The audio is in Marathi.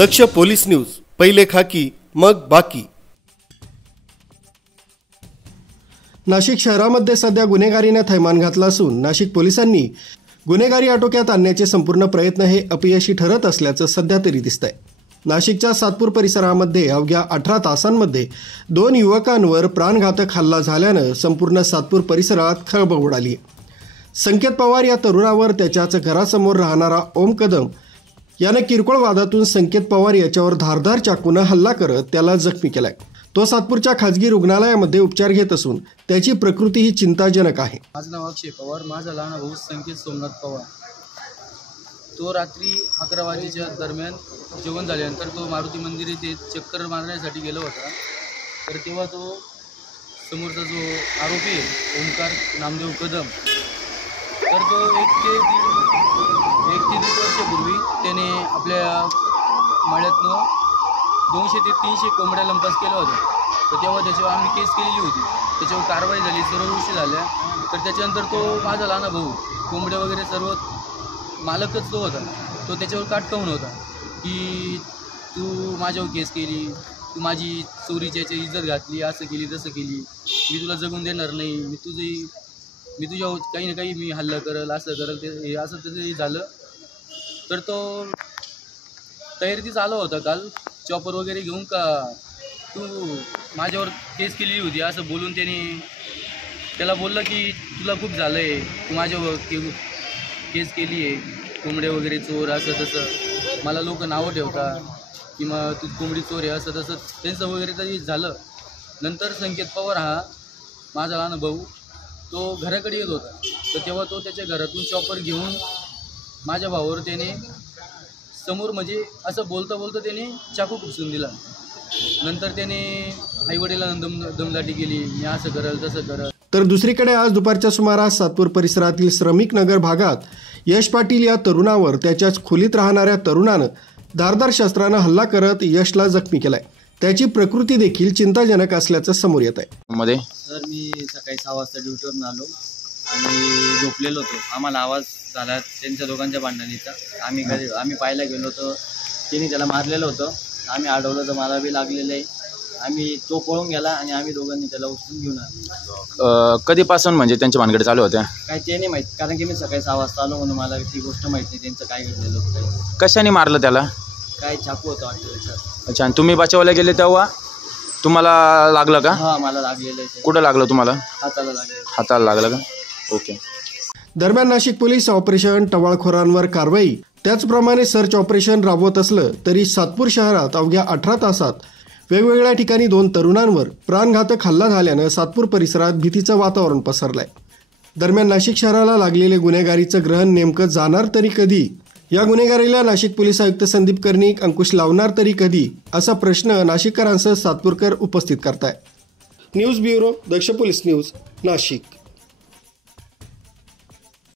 दक्ष पोलीस न्यूज, पहिले खाकी मग बाकी। नाशिक शहरामध्ये सध्या गुन्हेगारीने थैमान घातला असून नाशिक पोलिसांनी गुन्हेगारी आटोक्यात आणण्याचे संपूर्ण प्रयत्न हे अपयशी ठरत असल्याचं सध्या तरी दिसतंय। नाशिकच्या सातपूर परिसरामध्ये अवघ्या 18 तासांमध्ये 2 युवकांवर प्राणघातक हल्ला झाल्यानं संपूर्ण सातपूर परिसरात खळबळ उडाली। संकेत पवार या तरुणावर त्याच्याच घरासमोर राहणारा ओम कदम याने किरकोळ वादातून संकेत पवार याच्यावर धारदार चाकूने हल्ला करत त्याला जखमी केलाय। तो सातपूरच्या खाजगी रुग्णालयामध्ये उपचार घेत असून त्याची प्रकृती ही चिंताजनक आहे। माझं नाव अक्षय पवार, माझा लहान भाऊ संकेत सोमनाथ पवार। तो रात्री 11 वाजेच्या दरम्यान जेवण झाल्यानंतर तो मारुती मंदिर येथे चक्कर मारण्यासाठी गेला होता। तर तेव्हा तो समोरचा जो आरोपी आहे ओमकार नामदेव कदम, तर तो एक ते दीड वर्षापूर्वी त्याने आपल्या मळ्यातनं 200 ते 300 कोंबड्या लंपास केला होता। तर तेव्हा त्याच्यावर आम्ही केस केलेली होती, त्याच्यावर कारवाई झाली, सर्व गोष्टी झाल्या। तर त्याच्यानंतर तो माझा लहान भाऊ कोंबड्या वगैरे सर्व मालकच तो होता, तो त्याच्यावर काटकवून होता की तू माझ्यावर केस केली, तू माझी चोरीची याची इज्जत घातली, असं केली तसं केली, मी तुला जगून देणार नाही, मी तुझ्यावर काही ना काही मी हल्ला करल, असं करल, ते असं तसं झालं। तर तो तयारीतच आला होता काल चॉपर वगैरे घेऊन का तू माझ्यावर केस केलेली होती असं बोलून त्याला बोललं की तुला खूप झालं आहे, तू माझ्यावर केस केली आहे, कोंबडे वगैरे चोर असं तसं, मला लोक नावं ठेवतात की मग तू कोंबडी चोर आहे असं तसं त्यांचं वगैरे तरी झालं। नंतर संकेत पवार हा माझा लहान भाऊ तो घराकडे येत होता, तर तेव्हा तो त्याच्या घरातून चॉपर घेऊन माझ्या भावावर त्याने समोर म्हणजे असं बोलता त्याने चाकू खुपसून दिला। नंतर त्याने आईवडिलांना दमदाटी केली, मी असं करल तसं करल। तर दुसरीकडे आज दुपारच्या सुमारास सातपूर परिसरातील श्रमिक नगर भागात यश पाटील या तरुणावर त्याच्याच खोलीत राहणाऱ्या तरुणानं धारदार शस्त्रानं हल्ला करत यशला जखमी केलाय। त्याची प्रकृती देखील चिंताजनक असल्याचं समोर येत आहे। सर मी सकाळी 6 वाजता ड्युटीवरून आलो आणि झोपलेलो होतो, आम्हाला आवाज झाला त्यांच्या दोघांच्या भांडणीचा। आम्ही पाहायला गेलो होतो, त्यांनी त्याला मारलेलं होतं, आम्ही अडवलं तर मला बी लागलेलं आहे, तो पळून गेला आणि आम्ही दोघांनी त्याला उचलून घेऊन आलो। कधीपासून म्हणजे त्यांच्या भानगडी चालू होत्या काय ते नाही माहीत, कारण की मी सकाळी 6 वाजता आलो म्हणून मला ती गोष्ट माहीत नाही त्यांचं काय घडलेलं होतं। कशाने मारलं त्याला? काय चाकू होतं वाटतं। अच्छा, आणि तुम्ही बचावायला गेले तेव्हा तुम्हाला लागलं का? हां मला लागलेलं आहे। कुठं लागलं तुम्हाला? हाताला लागलं। हाताला लागलं का? ओके। दरम्यान नाशिक पोलीस ऑपरेशन टवाळखोरांवर कारवाई त्याचप्रमाणे सर्च ऑपरेशन राबवत असलं तरी सातपूर शहरात अवघ्या 18 तासात वेगवेगळ्या ठिकाणी 2 तरुणांवर प्राणघातक हल्ला झाल्यानं सातपूर परिसरात भीतीचं वातावरण पसरलंय। दरम्यान नाशिक शहराला लागलेले गुन्हेगारीचं ग्रहण नेमकं जाणार तरी कधी? या गुन्हेगारीला नाशिक पोलीस आयुक्त संदीप कर्णिक अंकुश लावणार तरी कधी, असा प्रश्न नाशिककरांसह सातपूरकर उपस्थित करतायत। न्यूज ब्युरो, दक्ष पोलीस न्यूज, नाशिक।